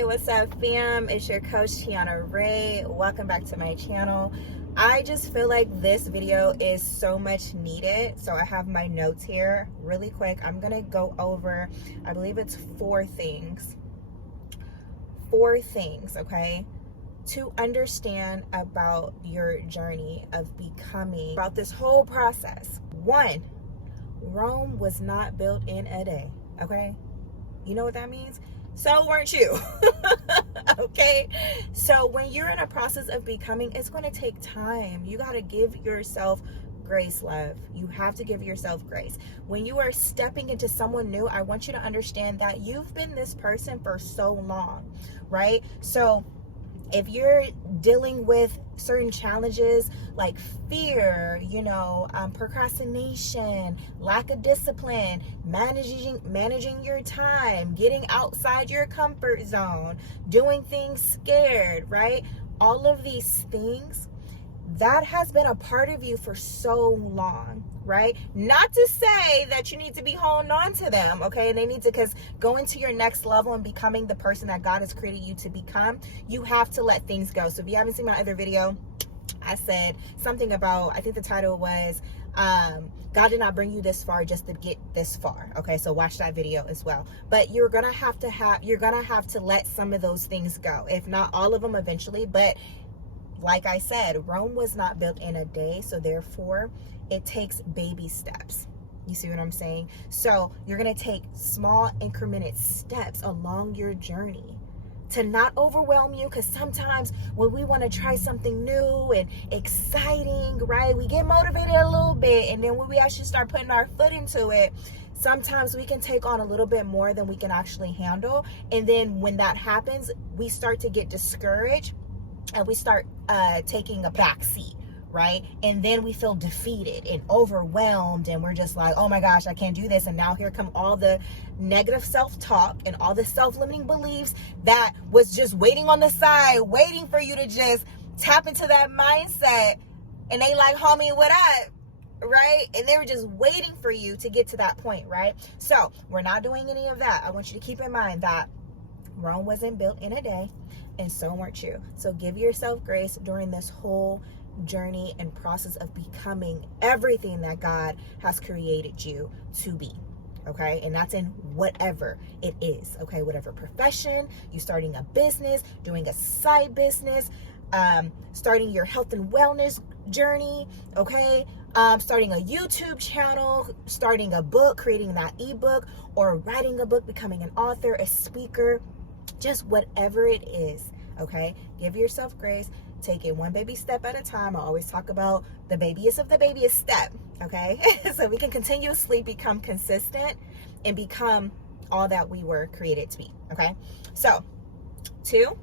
Hey, what's up, fam? It's your coach, Tiana Ray. Welcome back to my channel. I just feel like this video is so much needed. So I have my notes here really quick. I'm going to go over, I believe it's four things, okay, to understand about your journey of becoming, about this whole process. One, Rome was not built in a day, okay? You know what that means? So weren't you. Okay, so when you're in a process of becoming, it's going to take time. You got to give yourself grace, love. You have to give yourself grace. When you are stepping into someone new, I want you to understand that you've been this person for so long, right? So if you're dealing with certain challenges like fear, procrastination, lack of discipline, managing your time, getting outside your comfort zone, doing things scared, right? All of these things, that has been a part of you for so long, right? Not to say that you need to be holding on to them, okay? They need to, because going to your next level and becoming the person that God has created you to become, you have to let things go. So if you haven't seen my other video, I said something about, I think the title was, God did not bring you this far just to get this far. Okay, so watch that video as well. But you're gonna have to let some of those things go, if not all of them eventually. But like I said, Rome was not built in a day, so therefore it takes baby steps. You see what I'm saying? So you're going to take small incremented steps along your journey to not overwhelm you, because sometimes when we want to try something new and exciting, right, we get motivated a little bit, and then when we actually start putting our foot into it, sometimes we can take on a little bit more than we can actually handle. And then when that happens, we start to get discouraged and we start taking a back seat, right? And then we feel defeated and overwhelmed, and we're just like, oh my gosh, I can't do this. And now here come all the negative self-talk and all the self-limiting beliefs that was just waiting on the side, waiting for you to just tap into that mindset. And they like, homie, what up? Right? And they were just waiting for you to get to that point, right? So we're not doing any of that. I want you to keep in mind that Rome wasn't built in a day, and so weren't you. So give yourself grace during this whole journey and process of becoming everything that God has created you to be. Okay, and that's in whatever it is. Okay, whatever profession, you starting a business, doing a side business, starting your health and wellness journey. Okay, starting a YouTube channel, starting a book, creating that ebook, or writing a book, becoming an author, a speaker. Just whatever it is, okay? Give yourself grace. Take it one baby step at a time. I always talk about the babyest of the babyest step, okay? So we can continuously become consistent and become all that we were created to be, okay? So, 2,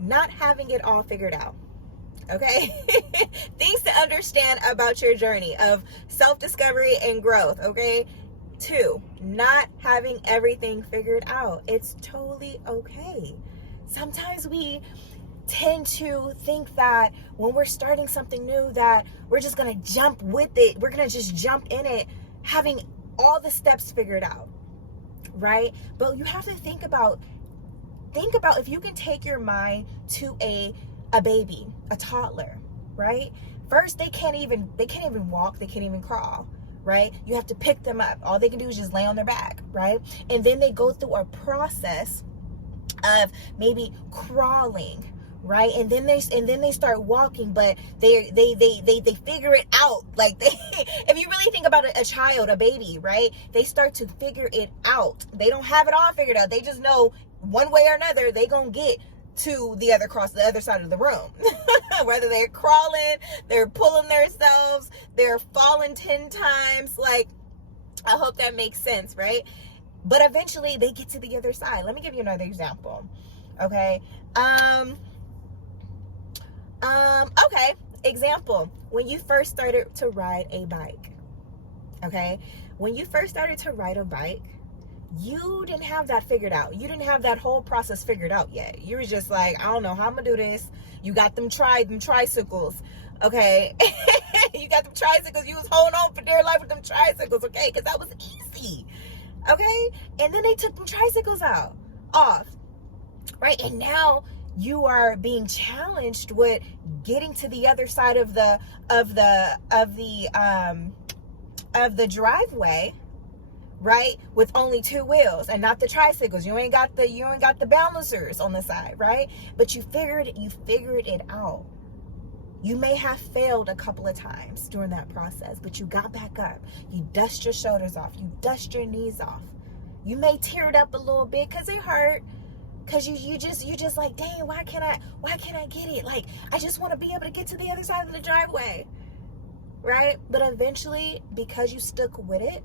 not having it all figured out, okay? Things to understand about your journey of self-discovery and growth, okay? 2, not having everything figured out. It's totally okay. Sometimes we tend to think that when we're starting something new that we're just going to jump with it. We're going to just jump in it, having all the steps figured out, right? But you have to think about if you can take your mind to a baby, a toddler, right? First, they can't even walk, they can't even crawl. Right? You have to pick them up. All they can do is just lay on their back, right? And then they go through a process of maybe crawling, right? And then they start walking, but they figure it out. Like if you really think about a child, a baby, right? They start to figure it out. They don't have it all figured out. They just know one way or another they gonna get to the other side of the room. Whether they're crawling, they're pulling themselves, they're falling 10 times. Like, I hope that makes sense, right? But eventually they get to the other side. Let me give you another example. Okay. Okay. Example. When you first started to ride a bike. Okay. When you first started to ride a bike, you didn't have that figured out. You didn't have that whole process figured out yet. You were just like, I don't know how I'm gonna do this. You got them tricycles, okay? You got them tricycles. You was holding on for dear life with them tricycles, okay? Because that was easy. Okay? And then they took them tricycles off, right? And now you are being challenged with getting to the other side of the driveway, right? With only two wheels and not the tricycles. You ain't got the balancers on the side, right? But you figured it out. You may have failed a couple of times during that process, but you got back up. You dust your shoulders off. You dust your knees off. You may tear it up a little bit because it hurt. Because you just like, dang, why can't I get it? Like, I just want to be able to get to the other side of the driveway, right? But eventually, because you stuck with it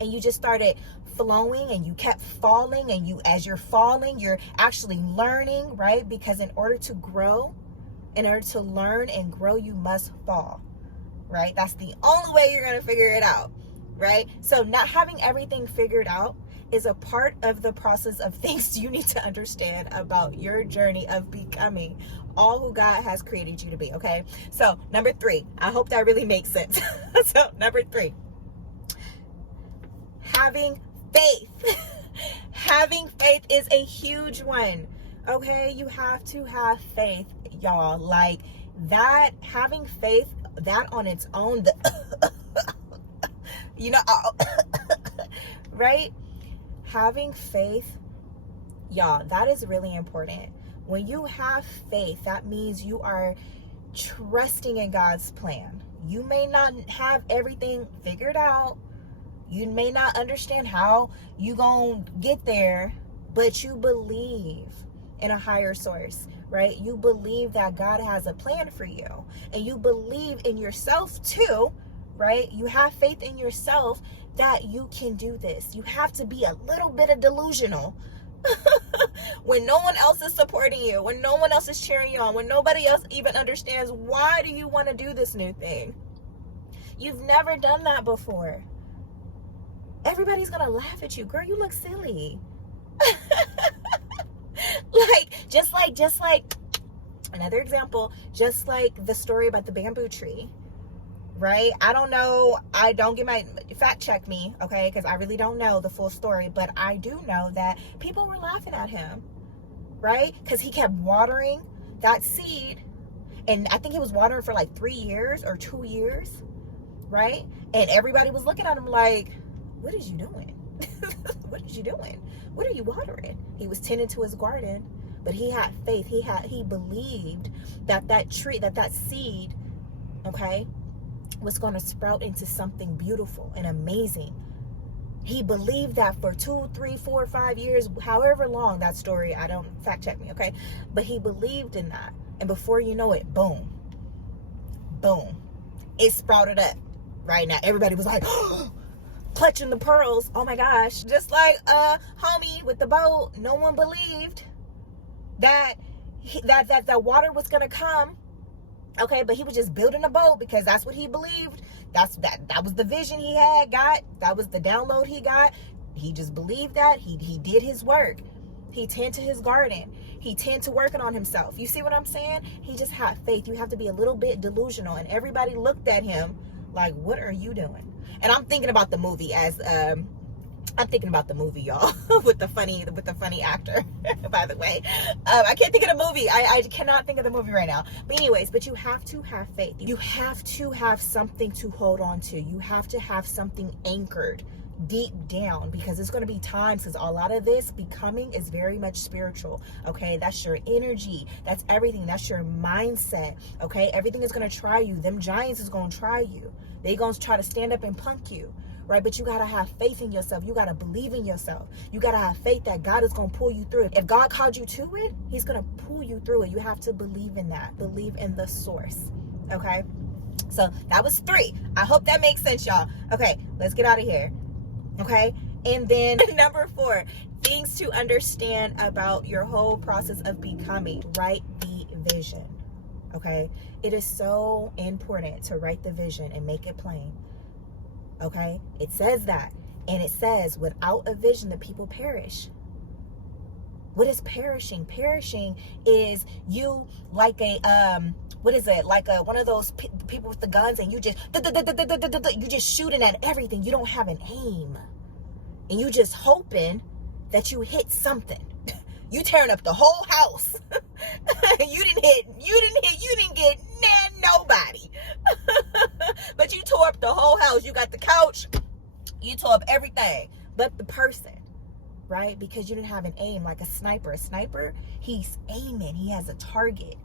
and you just started flowing and you kept falling, and as you're falling, you're actually learning, right? Because in order to grow, in order to learn and grow, you must fall, right? That's the only way you're going to figure it out, right? So not having everything figured out is a part of the process of things you need to understand about your journey of becoming all who God has created you to be, okay? So number 3, I hope that really makes sense. So number 3, having faith. Having faith is a huge one, okay? You have to have faith, y'all. Like that, having faith, that on its own, right? Having faith, y'all, that is really important. When you have faith, that means you are trusting in God's plan. You may not have everything figured out. You may not understand how you gonna get there, but you believe in a higher source, right? You believe that God has a plan for you, and you believe in yourself too, right? You have faith in yourself that you can do this. You have to be a little bit of delusional when no one else is supporting you, when no one else is cheering you on, when nobody else even understands why do you want to do this new thing. You've never done that before. Everybody's gonna laugh at you. Girl, you look silly. just like another example, just like the story about the bamboo tree, right? I don't know. I don't get my fact check me, okay? Because I really don't know the full story, but I do know that people were laughing at him, right? Because he kept watering that seed, and I think he was watering for like 3 years or 2 years, right? And everybody was looking at him like, what is you doing? What is you doing? What are you watering? He was tending to his garden, but he had faith. He believed that tree, that seed, okay, was going to sprout into something beautiful and amazing. He believed that for 2, 3, 4, 5 years, however long that story, I don't, fact check me, okay? But he believed in that. And before you know it, boom, it sprouted up right now. Everybody was like, clutching the pearls. Oh my gosh. Just like homie with the boat, no one believed that that water was gonna come, okay? But he was just building a boat because that's what he believed. That was the vision he had got. That was the download he got. He just believed that. He did his work. He tended to his garden. He tended to working on himself. You see what I'm saying? He just had faith. You have to be a little bit delusional, and everybody looked at him like, what are you doing? And I'm thinking about the movie y'all, with the funny actor, by the way. I can't think of the movie. I cannot think of the movie right now. But anyways, but you have to have faith. You have to have something to hold on to. You have to have something anchored deep down, because it's going to be times, because a lot of this becoming is very much spiritual, okay? That's your energy. That's everything. That's your mindset, okay? Everything is going to try you. Them giants is going to try you. They going to try to stand up and punk you, right? But you got to have faith in yourself. You got to believe in yourself. You got to have faith that God is going to pull you through it. If God called you to it, he's going to pull you through it. You have to believe in that. Believe in the source, okay? So that was 3. I hope that makes sense, y'all. Okay, let's get out of here. Okay, and then number 4, things to understand about your whole process of becoming. Write the vision. Okay, it is so important to write the vision and make it plain. Okay, it says that, and it says without a vision the people perish. What is perishing? Perishing is you like a what is it, like one of those people with the guns, and you just shooting at everything. You don't have an aim. and you just hoping that you hit something. You tearing up the whole house. You didn't get nobody. But you tore up the whole house. You got the couch, you tore up everything but the person, right? Because you didn't have an aim. Like a sniper, he's aiming, he has a target,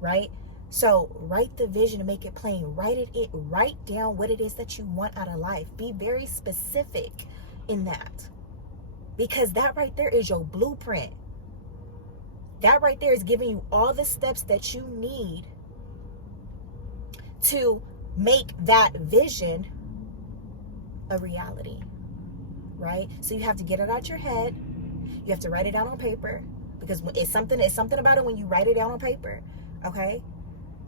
right? So write the vision and make it plain. Write down what it is that you want out of life. Be very specific in that, because that right there is your blueprint. That right there is giving you all the steps that you need to make that vision a reality, right? So you have to get it out your head. You have to write it down on paper, because it's something about it when you write it down on paper, okay?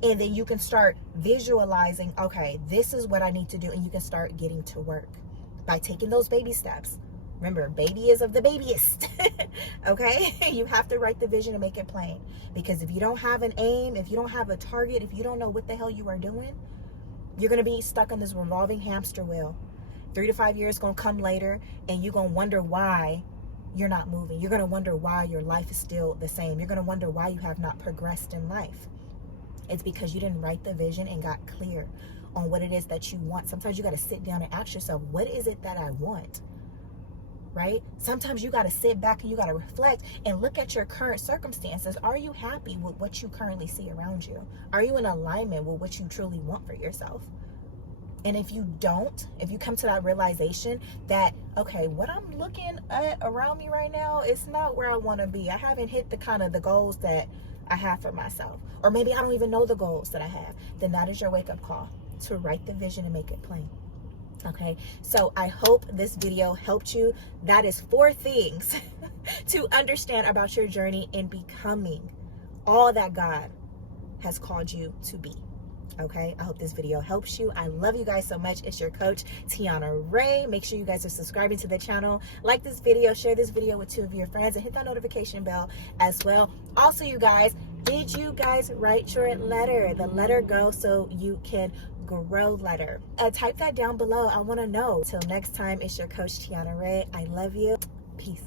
And then you can start visualizing, okay, this is what I need to do, and you can start getting to work by taking those baby steps. Remember, baby is of the babyest. Okay? You have to write the vision and make it plain. Because if you don't have an aim, if you don't have a target, if you don't know what the hell you are doing, you're going to be stuck on this revolving hamster wheel. 3 to 5 years going to come later, and you're going to wonder why you're not moving. You're going to wonder why your life is still the same. You're going to wonder why you have not progressed in life. It's because you didn't write the vision and got clear on what it is that you want. Sometimes you got to sit down and ask yourself, what is it that I want? Right? Sometimes you got to sit back and you got to reflect and look at your current circumstances. Are you happy with what you currently see around you? Are you in alignment with what you truly want for yourself? And if you don't, if you come to that realization that, okay, what I'm looking at around me right now is not where I want to be. I haven't hit the goals that I have for myself. Or maybe I don't even know the goals that I have. Then that is your wake-up call to write the vision and make it plain. Okay, so I hope this video helped you. That is 4 things to understand about your journey in becoming all that God has called you to be. Okay, I hope this video helps you. I love you guys so much. It's your coach, Tiana Ray. Make sure you guys are subscribing to the channel. Like this video, share this video with 2 of your friends, and hit that notification bell as well. Also, you guys, did you guys write your letter? The letter go so you can grow letter. Type that down below. I want to know. Till next time, it's your coach, Tiana Ray. I love you. Peace.